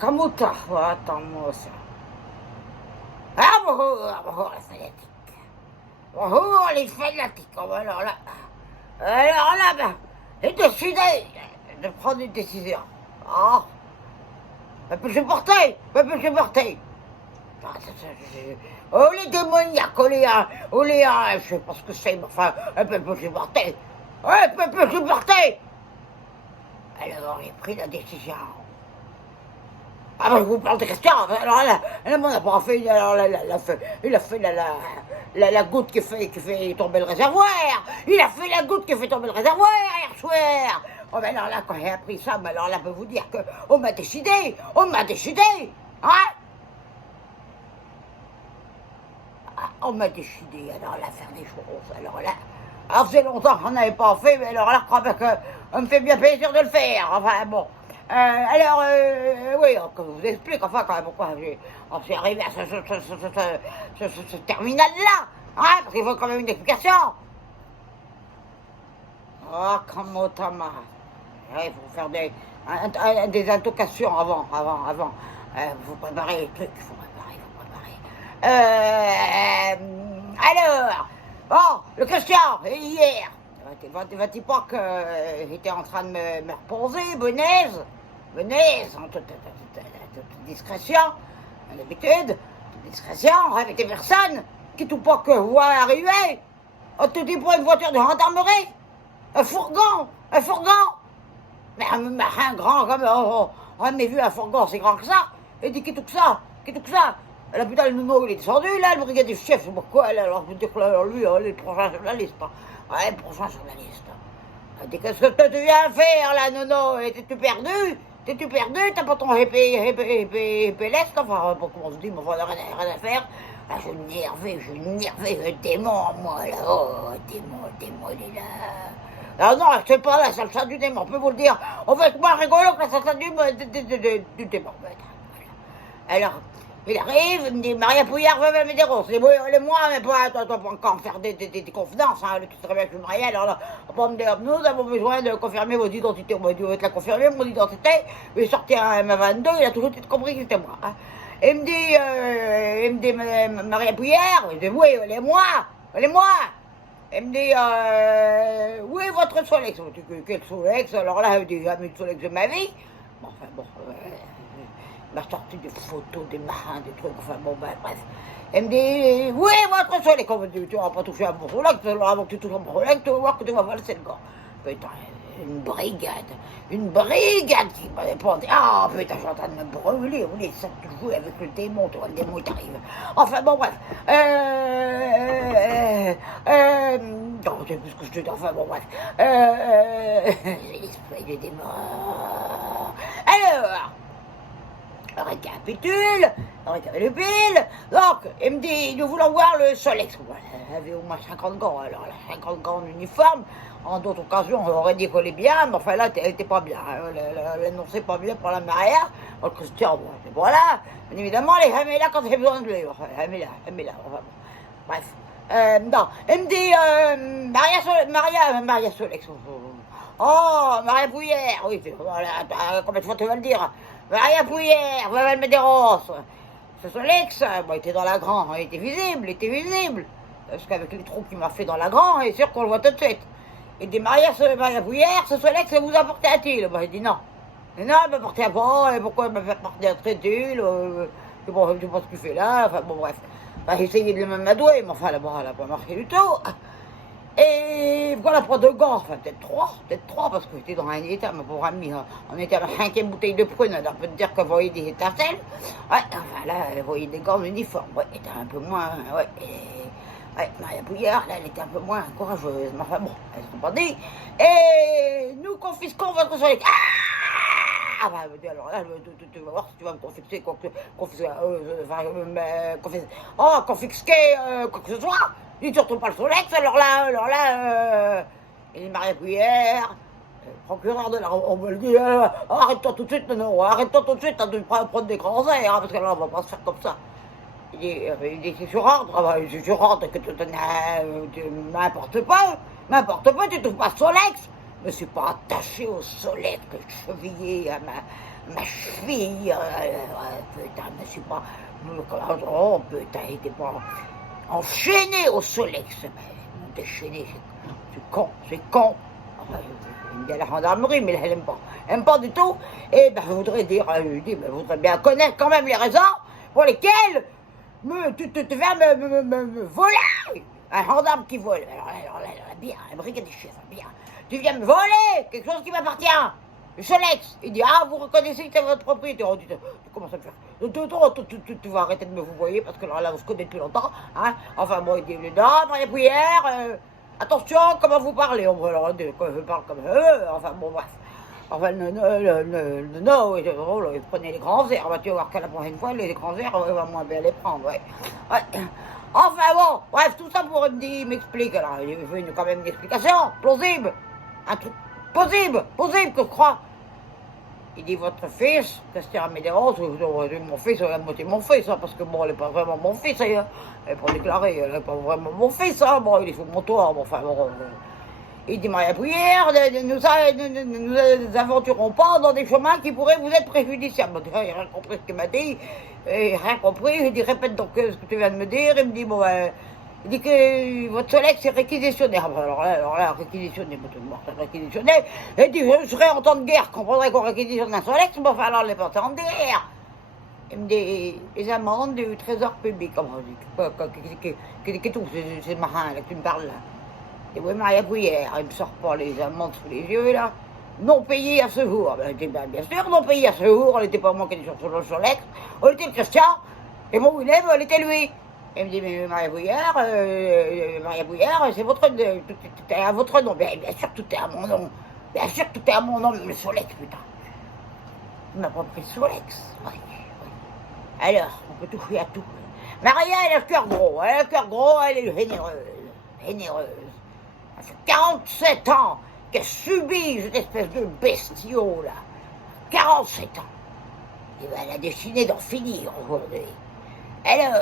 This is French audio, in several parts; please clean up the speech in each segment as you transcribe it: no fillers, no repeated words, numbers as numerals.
Kamuta, vaatamassa. Moi, fanatique. Moi, les fanatiques, alors là, j'ai décidé de prendre une décision. Ah, un peu supporter. Oh, les démoniaques, je sais pas ce que c'est, mais enfin, un peu supporter. Un peu supporter. Alors, j'ai pris la décision. Ah ben, je vous parle de Christian, alors là, on n'a pas fait, alors là, il a fait la goutte qui fait tomber le réservoir. Il a fait la goutte qui fait tomber le réservoir hier soir. Oh ben alors là, quand j'ai appris ça, ben alors là, je peux vous dire qu'on m'a décidé, hein. On m'a décidé, alors là, faire des choses, alors là. Alors, c'est longtemps qu'on n'avait pas fait, mais alors là, je crois qu'on me fait bien plaisir de le faire, enfin bon. Oui, je vous explique, enfin, quand même, pourquoi on s'est arrivé à ce terminal-là, hein, parce qu'il faut quand même une explication. Oh, comment t'as mal. Il faut faire des intocations avant. Faut préparer les trucs, faut préparer. Alors, bon, le Christian, hier, vas-tu pas que j'étais en train de me reposer, Venez, en toute discrétion, d'habitude, toute discrétion, avec des personnes qui tout pas que voient arriver. On te dit pour une voiture de gendarmerie, un fourgon. Mais un grand comme on a jamais vu un fourgon c'est grand que ça. Il dit qui tout que ça. Là, putain, le nounou, il est descendu, là, le brigadier chef, c'est pourquoi, là, alors, je veux dire que là, lui, il est prochain sur la liste. Ouais, prochain sur la liste. Il dit, qu'est-ce que tu viens faire, là, nounou? T'es-tu perdu? T'as pas ton GPS, enfin, comment on se dit, mais enfin, rien à faire. Là, je suis énervé, le démon, moi, là, oh, démon, il est là. Ah non, c'est pas la salsa du démon, on peut vous le dire. On va être moins rigolo que la salsa du démon. Alors, il arrive, il me dit, Maria Pouillard veut m'aider roses. C'est moi, mais pas encore faire des confidences, hein, tu sais très bien que je suis mariée, alors là, on va me dire, nous avons besoin de confirmer votre identité. On m'a dit, on va te la confirmer, mon identité. Il est sorti un M22, il a toujours compris que c'était moi. Hein. Et il me dit, Maria Pouillard, je dis, oui, elle est moi. Elle me dit, où est votre Solex? Quel Solex? Alors là, elle me dit, j'ai jamais eu de Solex de ma vie. Bon, enfin, bon, il m'a sorti des photos, des marins, des trucs, enfin, bon, ben, bref. Elle me dit, où est votre Solex? On me dit, tu vas pas toucher à mon Solex, avant que tu touches à mon Solex, tu vas voir que tu vas valser le gars. Putain, une brigade qui m'a répondu. Ah, putain, je suis en train de me brûler, ça tu joues avec le démon, toi, le démon t'arrive. Enfin, bon, bref. Non, je sais plus ce que je te dis, enfin, bon, bref. L'esprit du démon. Alors, récapitule. Donc, il me dit, nous voulons voir le Solex. Voilà, elle avait au moins 50 gants, alors, 50 gants en uniforme. En d'autres occasions, on aurait dit qu'elle est bien, mais enfin là, elle n'était pas bien. Elle annonçait pas bien pour la mariage. Donc, Christian, bon, voilà. Bien évidemment, elle est jamais là quand j'ai besoin de lui. Enfin, elle est là. Enfin, bon. Bref. Non, elle me dit, Maria Solex. Oh, Maria Pouillère. Oui, voilà, combien de fois tu vas le dire? Maria Pouillère, Vaval Medeiros. Ce Solex, bon, il était dans la grande, il était visible. Parce qu'avec les trous qu'il m'a fait dans la grande, il est sûr qu'on le voit tout de suite. Il dit, Maria Pouillère, ce Solex, vous apporte-t-il? Bah, il dit non. Il dit non, il m'apporte pas, et pourquoi il m'a fait porter un traité, je sais pas ce qu'il fait là, enfin bon, bref. Bah, j'ai essayé de le m'amadouer, mais enfin, là-bas, elle n'a pas marché du tout. Et voilà, pour 2 gants, enfin, peut-être 3, parce que j'étais dans un état, ma pauvre amie, on était à la 5e bouteille de prune, alors on peut te dire qu'on voyait des étincelles. Ouais, enfin, là, elle voyait des gants uniformes, ouais, elle était un peu moins, ouais. Ouais, Maria Pouillard, là, elle était un peu moins courageuse, mais enfin bon, elle s'est pas dit. Et nous confisquons votre Solex. Ah bah, alors là, tu vas voir si tu vas me confisquer quoi que ce soit. Dis surtout pas le Solex, alors là, il est Maria Pouillard, procureur de la... On me le dit, arrête-toi tout de suite, t'as dû prendre des grands airs, parce que là, on va pas se faire comme ça. Il dit, c'est sur ordre, c'est sur ordre que tu m'importe pas, tu trouves pas Solex. Je me suis pas attaché au Solex que je chevillais ma cheville, putain, mais c'est pas, oh putain, il était pas enchaîné au Solex, mais déchaîné, c'est con, c'est con. Il me dit à la gendarmerie, mais elle aime pas du tout, et ben, je voudrais dire, je lui dis, ben, je voudrais bien connaître quand même les raisons pour lesquelles tu viens me voler. Un gendarme qui vole, alors bien, un brigade des chefs, bien. Tu viens me voler quelque chose qui m'appartient. Le Solex. Il dit, ah, vous reconnaissez que c'est votre propriété. Oh, tu commences à me faire. Tu vas arrêter de me vous voyer parce que là, on se connaît depuis longtemps. Hein. Enfin, bon, il dit, non, Maria Bruyère, attention, comment vous parlez. Alors, je parle comme enfin, bon, bref. Enfin, non, il prenait les grands airs. Tu vas voir qu'à la prochaine fois, les grands airs, il va moins bien les prendre, ouais. Enfin bon, bref, tout ça pour me m'explique. Alors, il veut quand même une explication plausible. Un truc possible que je crois. Il dit, votre fils, Christian Medeiros, mon fils, la moitié mon fils, hein, parce que bon, elle n'est pas vraiment mon fils, elle n'est pas déclarée, elle n'est pas vraiment mon fils, hein, bon, il est sous mon toit, bon, enfin bon. Il dit, Maria Bruyère, nous aventurons pas dans des chemins qui pourraient vous être préjudiciables. Il n'a rien compris ce qu'il m'a dit, rien compris, je lui dis, répète donc ce que tu viens de me dire, il me dit, bon, il dit que votre Solex est réquisitionné. Alors là, réquisitionné, réquisitionné. Il dit, je serais en temps de guerre, comprendrait qu'on réquisitionne un Solex, mais enfin, alors, il n'est pas en temps de guerre. Il me dit, les amendes du trésor public, comment on dit, qu'est-ce que c'est le marin, là, que tu me parles, là. Et oui, Maria Bruyère, il me sort pas les amendes sous les yeux, là. Non payé à ce jour. Ben, bien sûr, non payé à ce jour. Elle n'était pas moi qui était sur le Solex. On était le Christian. Et mon Willem, elle était lui. Elle me dit, mais Maria Bruyère, c'est votre, tout est à votre nom. Bien sûr, tout est à mon nom. Bien sûr, tout est à mon nom, le Solex, putain. Il m'a pas pris le Solex. Oui. Alors, on peut toucher à tout. Maria, elle a le cœur gros. Elle est généreuse. Ça fait 47 ans qu'elle subit cette espèce de bestiau, là. 47 ans. Et ben, elle a décidé d'en finir aujourd'hui. Alors,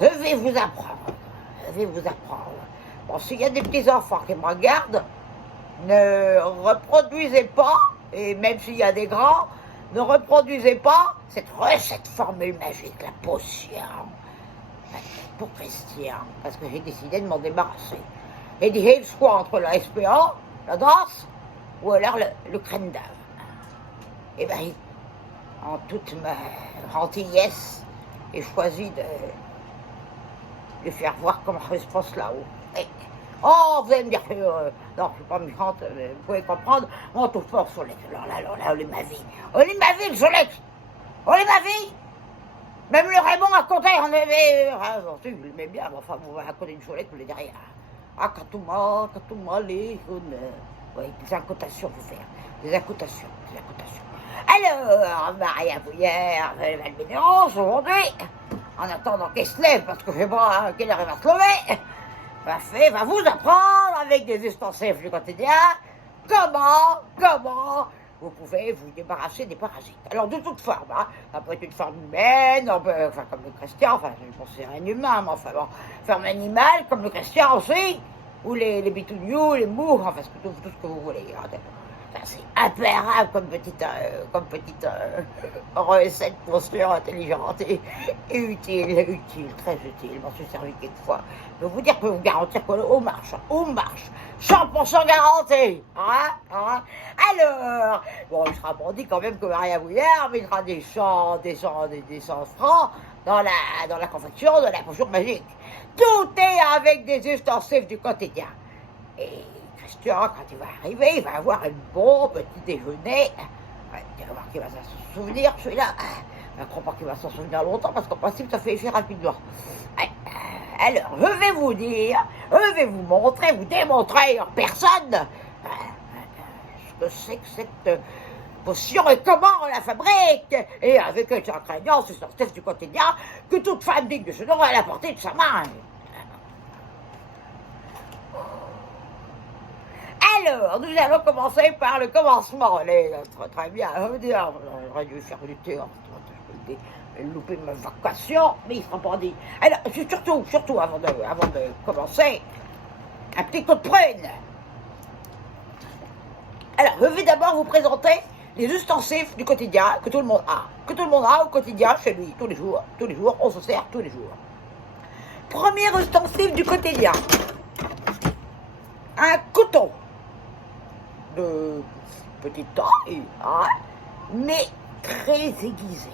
je vais vous apprendre. Bon, s'il y a des petits enfants qui me regardent, ne reproduisez pas, et même s'il y a des grands, ne reproduisez pas cette formule magique, la potion. Pour Christian, parce que j'ai décidé de m'en débarrasser. J'ai dit, le choix entre la SPA, la danse, ou alors le crème d'âme. Et bien, en toute ma gentillesse, j'ai choisi de faire voir comment ça se passe là-haut. Oh, vous allez me dire que, non, je ne suis pas méchante, vous pouvez comprendre, on touche pas au Solex. Alors là, on est ma vie. Le Solex. On est ma vie. Même le Raymond à côté, on avait. Je l'aimais bien, mais enfin, à côté du Solex, vous les derrière. Ah, Katouma, les jaunes. Oui, des incotations, faut faire. Des incotations. Alors, Maria Bruyère, elle va le Médéros aujourd'hui. En attendant qu'elle se lève, parce que je sais pas quelle heure elle va se lever. Va vous apprendre avec des ustensiles du quotidien comment vous pouvez vous débarrasser des parasites. Alors, de toute forme, hein, ça peut être une forme humaine, enfin, comme le Christian, enfin, je pense que c'est un humain, mais enfin, bon, forme animale, comme le Christian aussi, ou les bitounious, les mous, enfin, tout ce que vous voulez. Hein. C'est impérable comme petite recette posture intelligente et utile, très utile. Je m'en suis servi quelquefois. Je peux vous dire, vous garantir qu'on marche, 100% garanti. Hein? Alors, bon, il sera bon dit quand même que Maria Bruyère mettra des 100 francs dans la confection de la potion magique. Tout est avec des ustensiles du quotidien. Et Christian, quand il va arriver, il va avoir un bon petit déjeuner. Tu vas voir qu'il va s'en souvenir, celui-là. Je ne crois pas qu'il va s'en souvenir longtemps, parce qu'en principe, ça fait effet rapidement. Alors, je vais vous dire, je vais vous montrer, vous démontrer en personne ce que c'est que cette potion et comment on la fabrique. Et avec un ingrédient, c'est sorti du quotidien, que toute femme digne de ce nom a à la portée de sa main. Alors, nous allons commencer par le commencement. Allez, très bien. J'aurais dû faire du théâtre. J'ai loupé ma vacation, mais il ne sera pas dit. Alors, surtout, avant de commencer, un petit coup de prune. Alors, je vais d'abord vous présenter les ustensiles du quotidien que tout le monde a au quotidien chez lui, tous les jours, on se sert tous les jours. Premier ustensile du quotidien, un couteau de petite taille, hein, mais très aiguisé,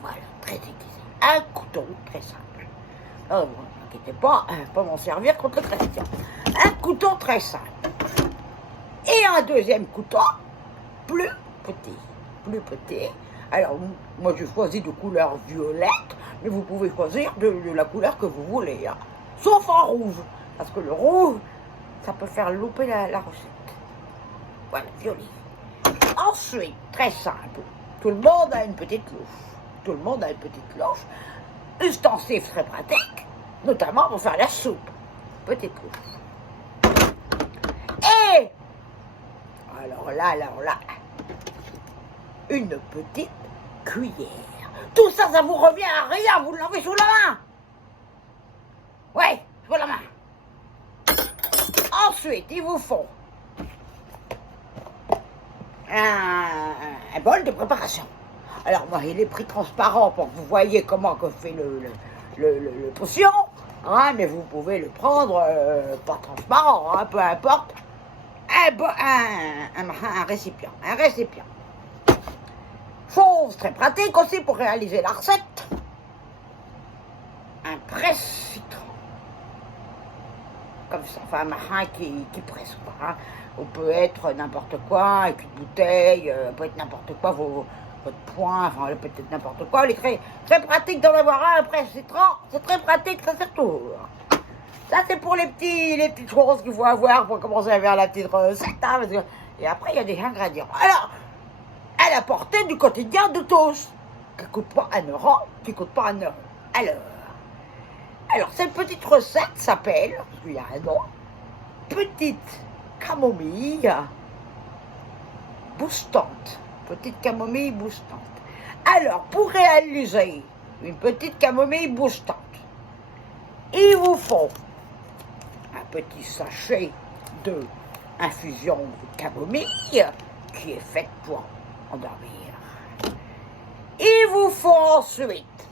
voilà, très aiguisé. Un couteau très simple. Alors, ne vous inquiétez pas m'en servir contre le chrétien. Un couteau très simple. Et un deuxième couteau, plus petit. Alors, moi j'ai choisi de couleur violette, mais vous pouvez choisir de la couleur que vous voulez, hein. Sauf en rouge, parce que le rouge, ça peut faire louper la recette. Voilà, violet. Ensuite, très simple, tout le monde a une petite louche. Ustensile très pratique, notamment pour faire la soupe. Petite louche. Et, alors là, une petite cuillère. Tout ça, ça vous revient à rien, vous l'avez sous la main. Ouais, sous la main. Ensuite, il vous faut un bol de préparation. Alors moi, il est pris transparent pour que vous voyez comment que fait le potion, hein, mais vous pouvez le prendre pas transparent, hein, peu importe. Un récipient. Chose très pratique aussi pour réaliser la recette. Un presse-citron. Comme ça, enfin un marin qui presse quoi. Hein. On peut être n'importe quoi, avec une bouteille, peut être n'importe quoi, votre poing, enfin peut-être n'importe quoi. Il est très, très pratique d'en avoir un presse-citron. C'est très pratique, ça surtout. Ça c'est pour les petites choses qu'il faut avoir pour commencer à faire la petite recette. Hein, et après il y a des ingrédients. Alors, à la portée du quotidien de tous, qui ne coûte pas 1 euro, Alors, cette petite recette s'appelle, parce qu'il y a un nom, petite camomille boostante. Alors, pour réaliser une petite camomille boostante, il vous faut un petit sachet de infusion de camomille qui est faite pour endormir. Il vous faut ensuite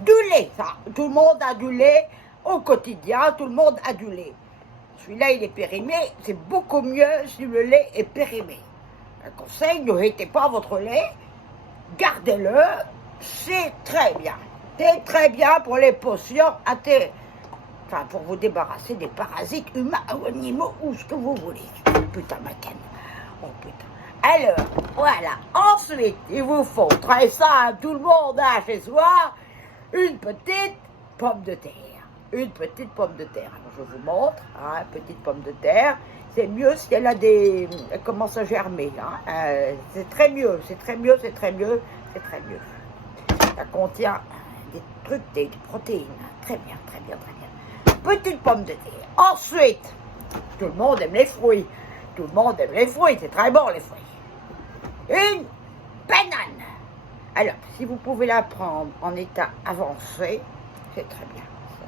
du lait. Ça, tout le monde a du lait au quotidien, tout le monde a du lait. Celui-là, il est périmé, c'est beaucoup mieux si le lait est périmé. Un conseil, ne jetez pas votre lait, gardez-le, c'est très bien. C'est très bien pour les potions enfin, pour vous débarrasser des parasites humains ou animaux ou ce que vous voulez. Putain, ma canne. Oh putain. Alors, voilà. Ensuite, il vous faut, très simple, tout le monde a chez soi, une petite pomme de terre. Alors, je vous montre, hein, petite pomme de terre. C'est mieux si elle commence à germer. Hein. C'est très mieux. Ça contient des trucs, des protéines. Très bien. Petite pomme de terre. Ensuite, tout le monde aime les fruits. C'est très bon, les fruits. Une banane. Alors, si vous pouvez la prendre en état avancé, c'est très bien.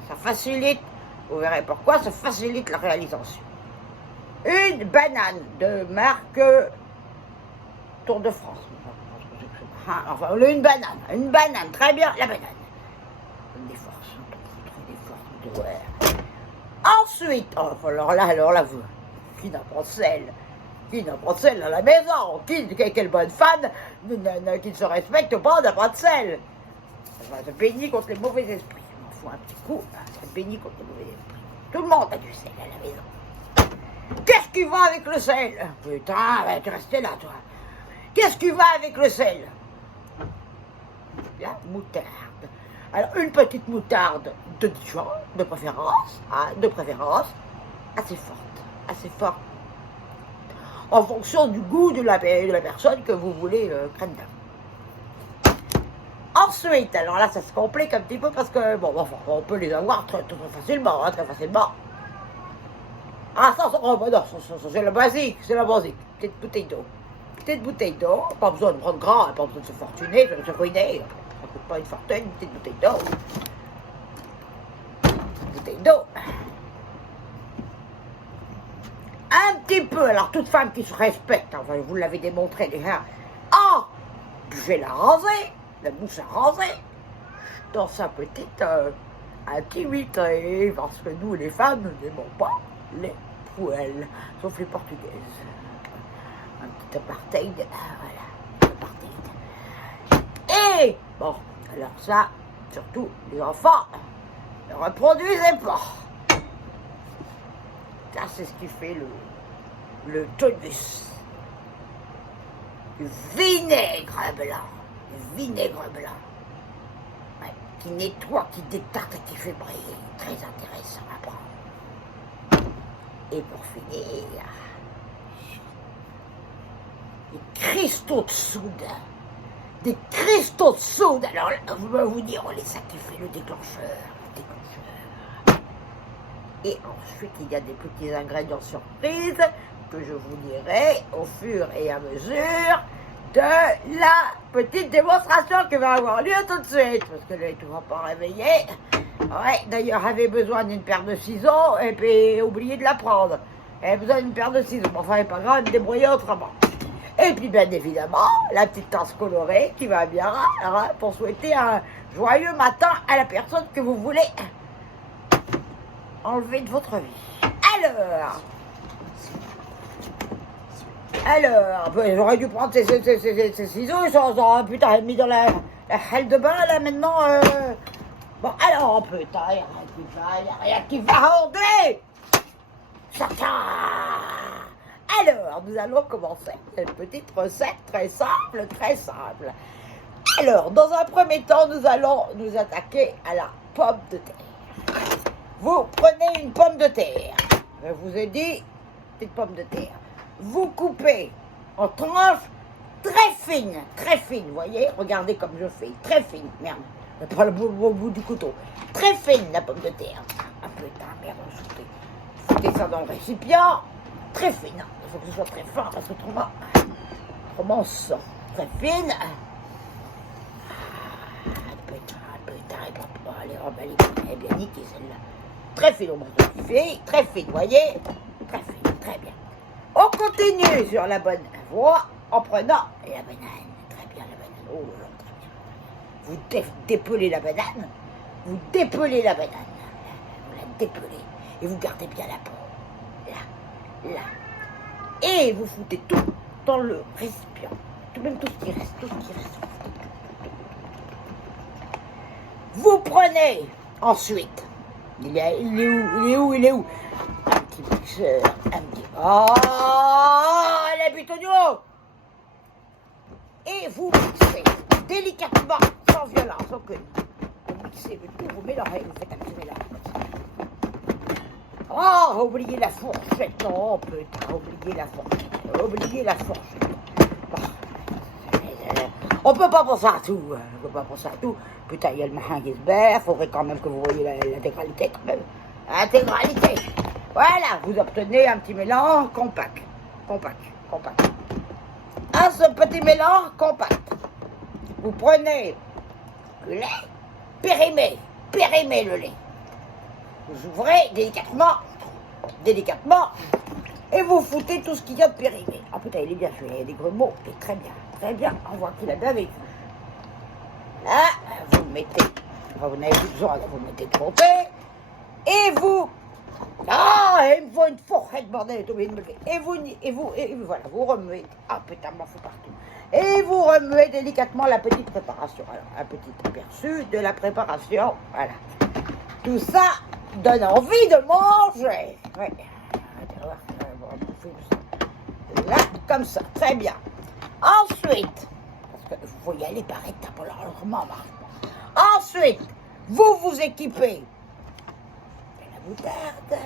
Ça facilite, vous verrez pourquoi, ça facilite la réalisation. Une banane de marque Tour de France. Enfin, une banane, très bien, la banane. Des forces, ouais. Ensuite, alors là, vous, qui n'a pas de sel à la maison, quelle bonne fan qui ne se respecte pas n'a pas de sel. Ça se bénit contre les mauvais esprits. Il m'en faut un petit coup, ça se bénit contre les mauvais esprits. Tout le monde a du sel à la maison. Qu'est-ce qui va avec le sel? Putain, tu restais là, toi. Qu'est-ce qui va avec le sel? La moutarde. Alors, une petite moutarde de Dijon, de préférence, assez forte. En fonction du goût de la personne que vous voulez crème d'âme. Ensuite, alors là, ça se complique un petit peu parce que, on peut les avoir très facilement, Ah, ça, c'est la basique, Petite bouteille d'eau, pas besoin de prendre grand, pas besoin de se fortuner, de se ruiner. Ça coûte pas une fortune, une petite bouteille d'eau. Un petit peu, alors toute femme qui se respecte, enfin, vous l'avez démontré déjà, ah, je vais la raser, la mousse à raser, dans sa petite intimité, parce que nous, les femmes, nous n'aimons pas les poêles, sauf les portugaises. Un petit apartheid, voilà, apartheid. Et, bon, alors ça, surtout, les enfants ne reproduisez pas. Ça, c'est ce qui fait le tonus. Du vinaigre blanc. Du vinaigre blanc. Ouais, qui nettoie, qui détarte et qui fait briller. Très intéressant à prendre. Et pour finir, des cristaux de soude. Des cristaux de soude. Alors là, je vais vous dire, c'est ça qui fait le déclencheur. Et ensuite, il y a des petits ingrédients surprises que je vous dirai au fur et à mesure de la petite démonstration qui va avoir lieu tout de suite. Parce qu'elle n'est toujours pas réveillée. Ouais, d'ailleurs, elle avait besoin d'une paire de ciseaux et puis oublié de la prendre. Elle avait besoin d'une paire de ciseaux. Bon, enfin, c'est pas grave, débrouiller autrement. Et puis, bien évidemment, la petite tasse colorée qui va bien pour souhaiter un joyeux matin à la personne que vous voulez enlever de votre vie. Alors, ben, j'aurais dû prendre ces ciseaux, putain, mis dans la salle de bain, là, maintenant, Bon, alors, putain, il n'y a rien qui va render. Chacun. Alors, nous allons commencer une petite recette très simple, très simple. Alors, dans un premier temps, nous allons nous attaquer à la pomme de terre. Vous prenez une pomme de terre, je vous ai dit, petite pomme de terre. Vous coupez en tranches très fines, vous voyez, regardez comme je fais, très fine, merde, pas le bout du couteau, très fine la pomme de terre. Ah putain, merde, foutez ça dans le récipient, très fine, il faut que ce soit très fin, parce que autrement on se sent très fine. Putain, allez, remballer, elle est bien niquée celle-là. Très fine, on très fine, vous voyez, très fine, très bien. On continue sur la bonne voie en prenant la banane. Très bien, la banane. Oh là là, très bien. Vous dépelez la banane. Vous dépelez la banane. Vous la dépelez. Et vous gardez bien la peau. Là. Et vous foutez tout dans le récipient. Même tout ce qui reste. Vous prenez ensuite. Il est où? Un petit mixeur, un petit... Oh, la butonio. Et vous mixez délicatement, sans violence, ok. Vous mixez le tout, vous mélangez, vous faites un petit mélange. Oh, oubliez la fourchette, non, putain, oubliez la fourchette. On peut pas penser à tout, Putain, il y a le machin qui se berce, faudrait quand même que vous voyez l'intégralité quand même. Intégralité. Voilà, vous obtenez un petit mélange compact. À ce petit mélange compact, vous prenez le lait, périmez le lait. Vous ouvrez délicatement, et vous foutez tout ce qu'il y a de périmé. Ah putain, il est bien fait, il y a des grumeaux, et très bien, on voit qu'il a bien vécu. Là, vous le mettez, enfin, vous n'avez plus besoin, vous le mettez de côté, et vous... Ah, il me faut une fourchette, bordel, est obligé de me lever. Et voilà, vous remuez. Ah putain, m'en fout partout. Et vous remuez délicatement la petite préparation. Alors, un petit aperçu de la préparation. Voilà. Tout ça donne envie de manger. Ouais. Là, comme ça, très bien. Ensuite, parce qu'il faut y aller par étapes, alors ensuite, vous équipez de la moutarde.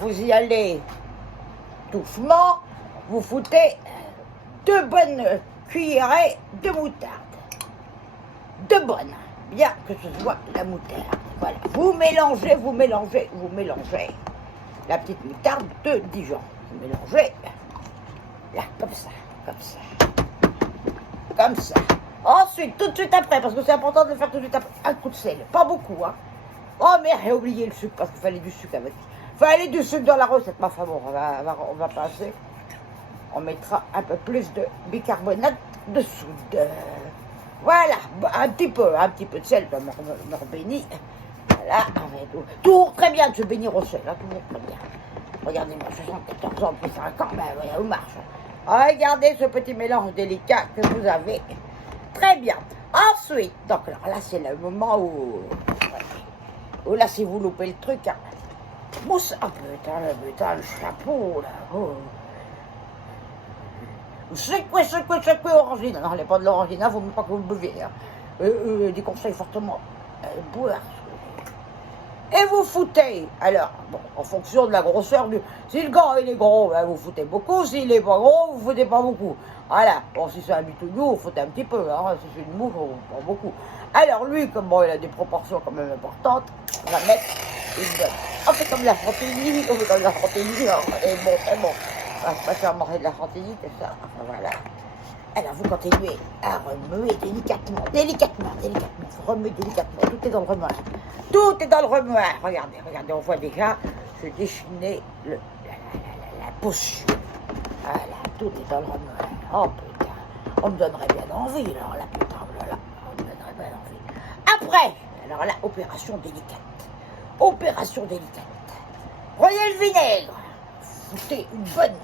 Vous y allez doucement, vous foutez 2 bonnes cuillerées de moutarde. 2 bonnes, bien que ce soit la moutarde. Voilà, vous mélangez la petite moutarde de Dijon. Vous mélangez, là, comme ça. Ensuite, tout de suite après, parce que c'est important de le faire tout de suite après, un coup de sel, pas beaucoup, hein. Oh merde, j'ai oublié le sucre, parce qu'il fallait du sucre avec. Faut aller du sucre dans la recette, ma femme. On va passer. On mettra un peu plus de bicarbonate de soude. Voilà, un petit peu de sel de me béni. Voilà, toujours très bien de se bénir au sel, hein, toujours très bien. Regardez-moi, 74 ans depuis 5 ans, ben voilà où marche. Regardez ce petit mélange délicat que vous avez. Très bien. Ensuite, donc alors là c'est le moment où là si vous loupez le truc, hein. Mousse, ah putain, le chapeau là. Oh. Secouez orangine. Non, elle n'est pas de l'orangine, il ne faut même pas que vous le buviez. Hein. Déconseille fortement. Boire. Et vous foutez. Alors, bon, en fonction de la grosseur du. Si le gars il est gros, ben, vous foutez beaucoup. S'il n'est pas gros, vous foutez pas beaucoup. Voilà. Bon, si c'est un bitougnou, vous foutez un petit peu. Hein. Si c'est une mouche, pas beaucoup. Alors, lui, comme bon, il a des proportions quand même importantes, on va mettre une bonne. On fait comme la chantilly. Et bon, c'est bon. On va pas faire manger de la chantilly, c'est ça. Enfin, voilà. Alors, vous continuez à remuer délicatement. Vous remuez délicatement. Tout est dans le remueur. Regardez, on voit déjà se déchaîner la potion. Voilà, tout est dans le remueur. Oh putain, on me donnerait bien envie, alors là, putain, là, on me donnerait bien envie. Après, alors là, opération délicate. Prenez le vinaigre. Foutez une bonne.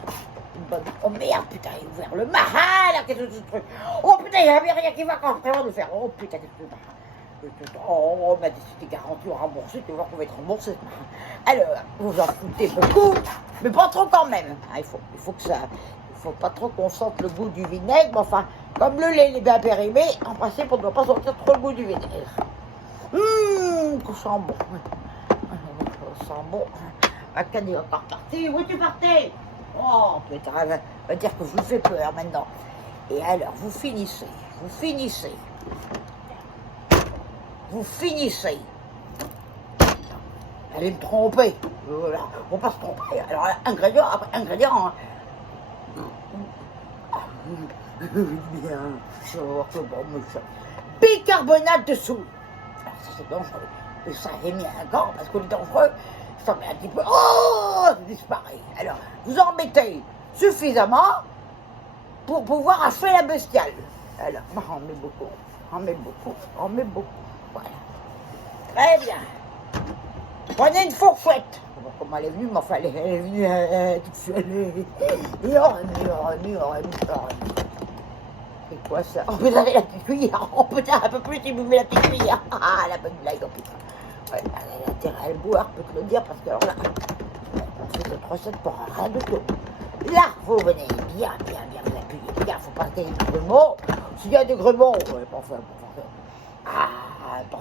Oh merde, putain, il a ouvert le marin, là, qu'est-ce que c'est ce truc? Oh putain, il n'y avait rien qui va quand même de faire. Oh putain, qu'est-ce que c'est? Oh, mais c'était garanti au remboursé, tu vois qu'on va être remboursé. Alors, vous en foutez beaucoup, mais pas trop quand même. Ah, il faut que ça. Il faut pas trop qu'on sente le goût du vinaigre, mais enfin, comme le lait est bien périmé, en principe, on ne doit pas sentir trop le goût du vinaigre. Ça sent bon. Ça sent bon. Akane va pas repartir. Où es-tu parti? Oh, putain, elle va dire que je vous fais peur maintenant. Et alors, vous finissez. Allez me tromper. Voilà. On va se tromper. Alors, ingrédient après ingrédient. Bien, je vais voir que bon, monsieur. Bicarbonate de soude. Alors, ça, c'est dangereux. Et ça avait mis un gant parce que le dangereux, ça met un petit peu. Oh, ça disparaît. Alors, vous en mettez suffisamment pour pouvoir achever la bestiale. Alors, on met beaucoup. Voilà. Très bien. Prenez une fourchette. Comment elle est venue, mais enfin, elle est venue toute seule. Et on remue. C'est quoi ça? Oh, vous avez la petite cuillère. Oh putain, un peu plus si vous mettez la petite cuillère. Ah, la bonne blague, oh putain. Ouais, elle a intérêt à le boire, je peux te le dire, parce que alors là, on fait cette recette pour rien du tout. Là, vous venez bien, vous appuyez bien, faut pas qu'il y ait des grumeaux. S'il y a des grumeaux, pas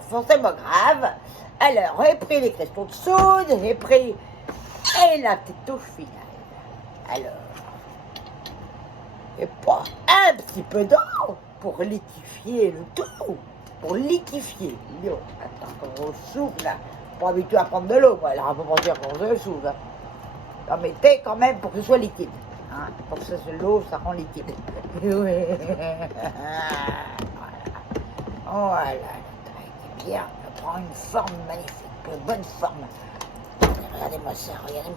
forcément grave. Alors, j'ai pris les cristaux de soude, j'ai pris et la petite touche finale. Alors, et pas un petit peu d'eau pour liquifier le tout. Pour liquifier. Yo, attends, quand on souffle là, pas habitué à prendre de l'eau, moi, alors on peut pas dire qu'on se souffle. Hein. En mettez quand même pour que ce soit liquide. Hein, pour que l'eau, ça rend liquide. Voilà, très bien. On prend une forme magnifique, une bonne forme. Regardez-moi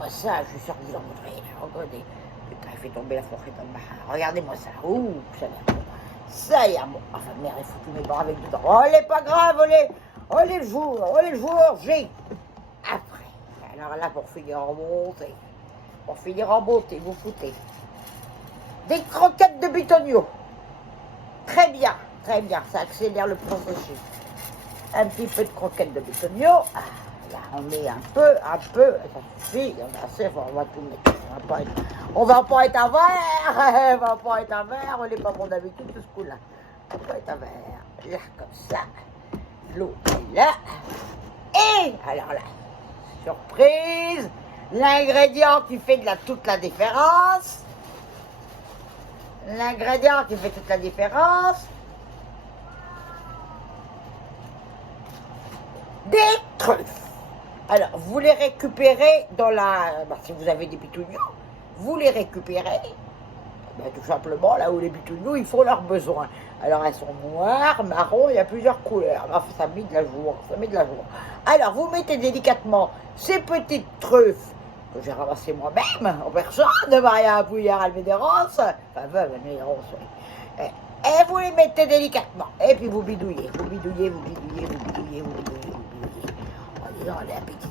ça, je suis sûr que vous en voudrez. Regardez. Putain, il fait tomber la fourchette dans le marin. Regardez-moi ça. Ouh, ça a l'air bon. Ça a l'air bon. Enfin, mère, il faut tous mes bras avec dedans. Oh, elle est pas grave, allez le jour, j'ai. Après, alors là, pour finir en beauté, vous foutez des croquettes de bitonio. Très bien, ça accélère le processus. Un petit peu de croquettes de bitonio. Là, on met un peu, ça suffit, il y en a assez, on va tout mettre. On va pas être un verre, on n'est pas bon d'habitude tout ce coup-là. On va pas être un verre, là, comme ça. L'eau est là. Et, alors là, surprise, l'ingrédient qui fait toute la différence. Des truffes. Alors, vous les récupérez dans la... si vous avez des bitounions, vous les récupérez, tout simplement, là où les bitounions, ils font leurs besoins. Alors, elles sont noires, marron, il y a plusieurs couleurs. Enfin, ça met de la joie, Alors, vous mettez délicatement ces petites truffes que j'ai ramassé moi-même, en personne, de Maria Pouillard Almédéros, enfin veuve Almédéros, oui. Et vous les mettez délicatement, et puis vous bidouillez, vous bidouillez, vous bidouillez, vous bidouillez, vous bidouillez, vous bidouillez. En disant, allez, appétit.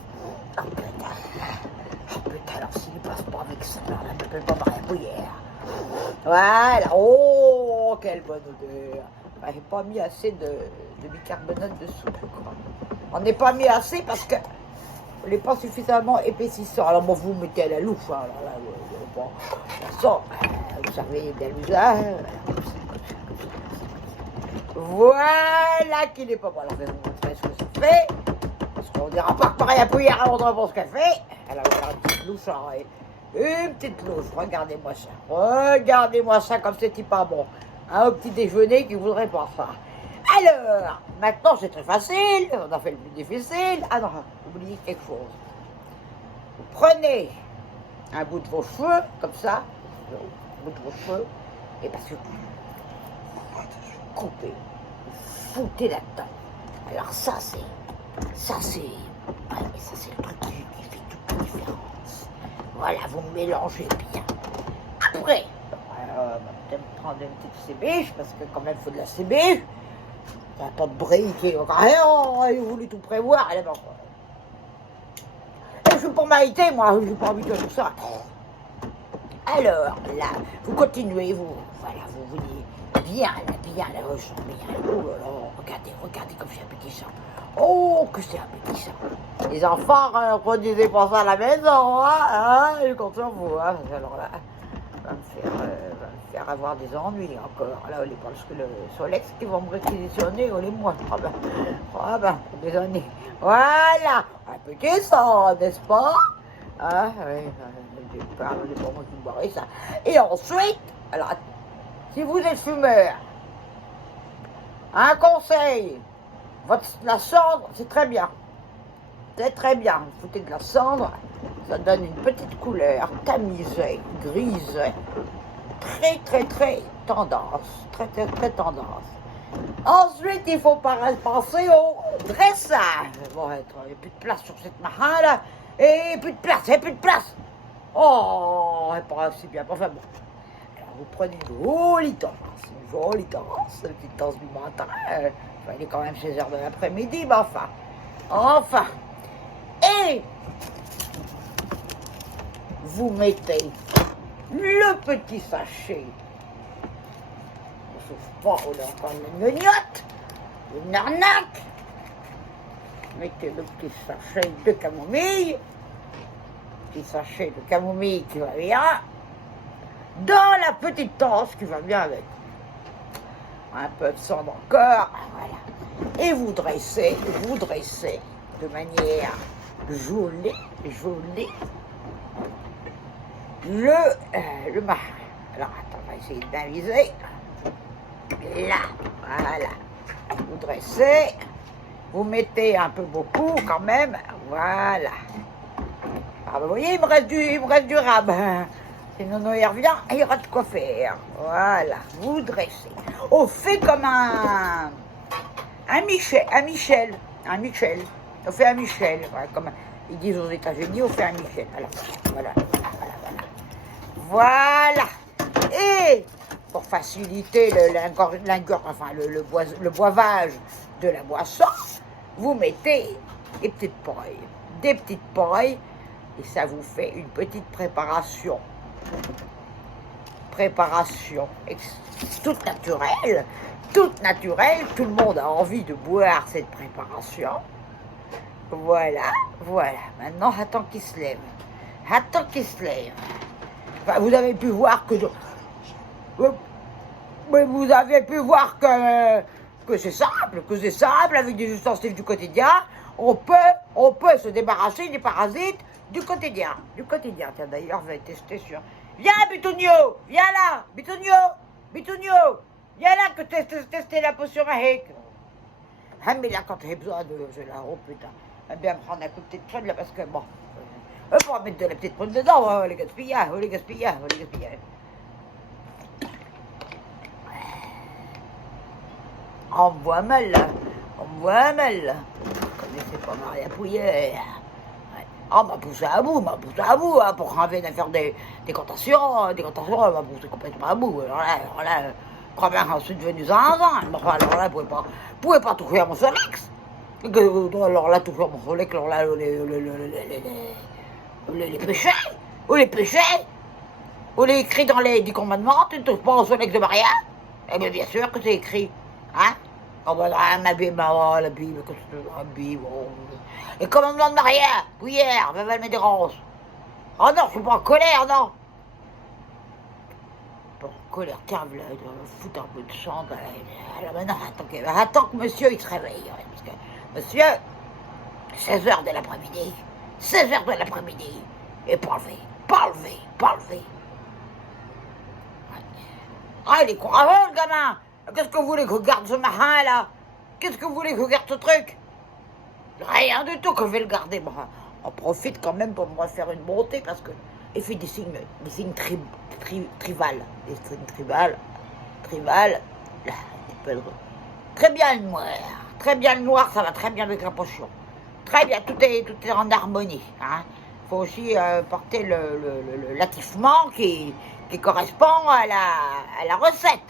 Oh putain, alors s'il passe pas avec ça, alors là, ne m'appelle pas Maria Pouillard. Voilà, oh, quelle bonne odeur. J'ai pas mis assez de bicarbonate de soude, je crois. On n'est pas mis assez parce que on n'est pas suffisamment épaississant. Alors, bon, vous mettez à la louche, hein, alors là, bon, ça, vous savez, bien l'usage. Voilà qui n'est pas bon. Alors, je vais vous montrer ce que ça fait. Parce qu'on dira pas que Maria Pouillard a montré pour ce qu'elle fait. Elle a une petite louche, une petite louche. Regardez-moi ça. Regardez-moi ça comme c'était pas bon. Au petit déjeuner qui voudrait pas ça. Alors, maintenant c'est très facile, on a fait le plus difficile. Ah non, oubliez quelque chose. Vous prenez un bout de vos cheveux, comme ça, un bout de vos cheveux, et parce que vous coupez, vous foutez là-dedans. Alors ça c'est le truc qui fait toute la différence. Voilà, vous mélangez bien. Après, peut-être prendre une petite sébiche, parce que quand même il faut de la sébiche. Il n'y a pas de briques, et il voulait tout prévoir, elle est morte. Je suis pas marité, moi, je suis pas habitué à tout ça. Alors, là, vous continuez, vous dites, bien, la ressent bien. Oh là là, regardez comme c'est appétissant. Oh, que c'est appétissant. Les enfants, ne produisez pas ça à la maison, hein, je compte sur vous, hein, alors là. Va me faire avoir des ennuis encore. Là, parce que le Solex qui va me réquisitionner, on est moins. Ah ben, des années. Voilà, un petit sang, n'est-ce pas? Ah oui, j'ai pas moi qui boirai ça. Et ensuite, alors, si vous êtes fumeur, un conseil, la cendre, c'est très bien. C'est très bien, vous foutez de la cendre, ça donne une petite couleur tamisée, grisée, très tendance, très tendance. Ensuite, il faut penser au dressage. Bon, il n'y a plus de place sur cette marin là, et plus de place. Oh, c'est pas si bien, enfin bon. Alors, vous prenez une jolie tasse, une petite tasse du matin, il est quand même 16h de l'après-midi, mais enfin. Et vous mettez le petit sachet. On ne souffre pas, on a encore une gnognotte, une arnaque. Mettez le petit sachet de camomille, qui va bien, dans la petite tasse qui va bien avec. Un peu de cendre encore, voilà. Et vous dressez de manière jolie le marin. Alors attends, on va essayer d'aviser. Là, voilà. Vous dressez, vous mettez un peu beaucoup quand même, voilà. Ah, vous voyez, il me reste du rab. Si Nono y revient, il y aura de quoi faire. Voilà, vous dressez. On fait comme un Michel. On fait un Michel, voilà, comme ils disent aux États-Unis, on fait un Michel. Alors, voilà. Et pour faciliter le boivage de la boisson, vous mettez des petites pailles, et ça vous fait une petite préparation. Toute naturelle, tout le monde a envie de boire cette préparation. Voilà. Maintenant, attends qu'il se lève. Enfin, vous avez pu voir que c'est simple, avec des ustensiles du quotidien, on peut se débarrasser des parasites du quotidien. Tiens, d'ailleurs, je vais tester sur... Viens, Bitonio, viens là, Bitonio, viens là que tester la potion magique. Ah, mais là, quand j'ai besoin de... oh putain, j'aime bien prendre un coup de petite prune là, parce que bon... on va mettre de la petite prune dedans, on les gaspille. On me voit mal, là. Vous connaissez pas Maria Pouillard. Ouais. Ah, m'a poussé à bout, hein, pour qu'on vienne faire des contations, elle m'a poussé complètement à bout. Alors là, je crois bien qu'en suis devenu zinzin. Enfin, alors là, vous pouvez pas toucher à mon Solex. Alors là, toucher à mon Solex, alors là, les péchés, ou les péchés, ou les écrits dans les 10 commandements, tu ne touches pas au Solex de Maria. Eh bien sûr que c'est écrit, hein. Oh ben là, la Bible, qu'est-ce que c'est la Bible, oh. Les commandements de Maria, prière, Vavel Médérance. Oh non, je suis pas en colère, non. Pas en colère, tiens, je vais foutre un peu de sang. Alors maintenant, attends que monsieur il se réveille. Parce que, monsieur, 16h de l'après-midi, 16h de l'après-midi, et pas levé. Ah, il est courageux, le gamin. Qu'est-ce que vous voulez que je garde ce marin, là? Qu'est-ce que vous voulez que je garde ce truc? Rien du tout que je vais le garder. Bon, on profite quand même pour me faire une montée parce que il fait des signes tribales. Des signes tribales. Là, très bien le noir. Très bien le noir, ça va très bien avec la potion. Très bien, tout est en harmonie. Hein. Faut aussi porter l'atifement qui correspond à la recette.